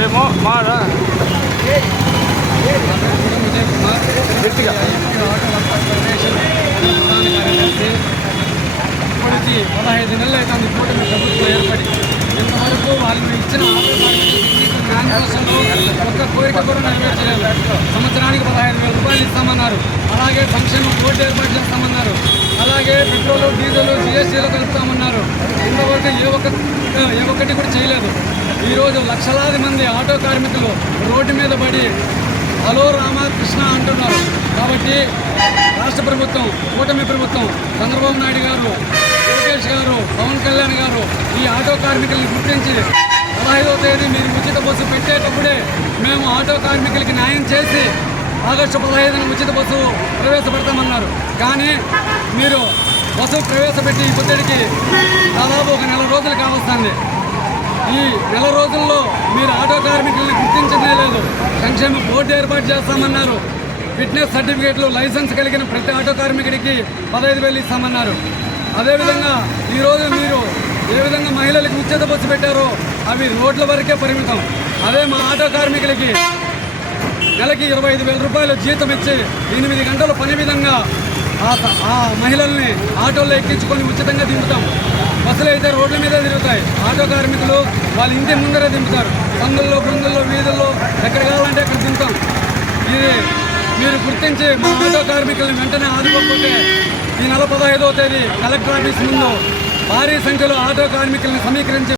మేము మా గట్టిగా ఆటో వర్కర్స్ ఫెడరేషన్ ప్రధాన కార్యదర్శి. ఇప్పటికి 15 నెలలు అవుతుంది కూటమి ప్రభుత్వం ఏర్పడి. ఇంతవరకు వాళ్ళు ఇచ్చిన ఆటో మేనిఫెస్టోలో ఒక్క కోరిక కూడా నెరవేర్చలేదు. సంవత్సరానికి 15,000 రూపాయలు ఇస్తామన్నారు. అలాగే సంక్షేమ బోర్డు ఏర్పాటు చేస్తామన్నారు. అలాగే పెట్రోలు డీజిల్ జిఎస్టీలో కలుపుతామన్నారు. ఇంతవరకు ఏ ఒక్కటి కూడా చేయలేదు. ఈరోజు లక్షలాది మంది ఆటో కార్మికులు రోడ్డు మీద పడి హలో రామకృష్ణ అంటున్నారు. కాబట్టి రాష్ట్ర ప్రభుత్వం, కూటమి ప్రభుత్వం, చంద్రబాబు నాయుడు గారు, లోకేష్ గారు, పవన్ కళ్యాణ్ గారు ఈ ఆటో కార్మికులను గుర్తించి 15వ తేదీ మీరు ఉచిత బస్సు పెట్టేటప్పుడే మేము ఆటో కార్మికులకి న్యాయం చేసి ఆగస్టు 15న ఉచిత బస్సు ప్రవేశపెడతామన్నారు. కానీ మీరు బస్సు ప్రవేశపెట్టి ఇప్పటికి దాదాపు 1 నెల రోజులు కావస్తుంది. ఈ నెల రోజుల్లో మీరు ఆటో కార్మికులను గుర్తించనే లేదు. సంక్షేమ బోర్డు ఏర్పాటు చేస్తామన్నారు. ఫిట్నెస్ సర్టిఫికేట్లు, లైసెన్స్ కలిగిన ప్రతి ఆటో కార్మికుడికి 15,000 ఇస్తామన్నారు. అదేవిధంగా ఈరోజు మీరు ఏ విధంగా మహిళలకు ఉచిత బస్సు పెట్టారో అవి రోడ్ల వరకే పరిమితం. అదే మా ఆటో కార్మికులకి నెలకి 25,000 రూపాయలు జీతం ఇచ్చి 8 గంటలు పని విధంగా ఆ మహిళల్ని ఆటోల్లో ఎక్కించుకొని ఉచితంగా దింపుతాం. బస్సులు అయితే రోడ్ల మీదే తిరుగుతాయి. ఆటో కార్మికులు వాళ్ళ ఇంటి ముందరే దింపుతారు. సందుల్లో, బృందుల్లో, వీధుల్లో ఎక్కడ కావాలంటే అక్కడ దింపుతాం. ఇది మీరు గుర్తించి మా ఆటో కార్మికులను వెంటనే ఆదుకోకపోతే ఈ నెల 15వ తేదీ కలెక్టర్ ఆఫీస్ ముందు భారీ సంఖ్యలో ఆటో కార్మికులను సమీకరించి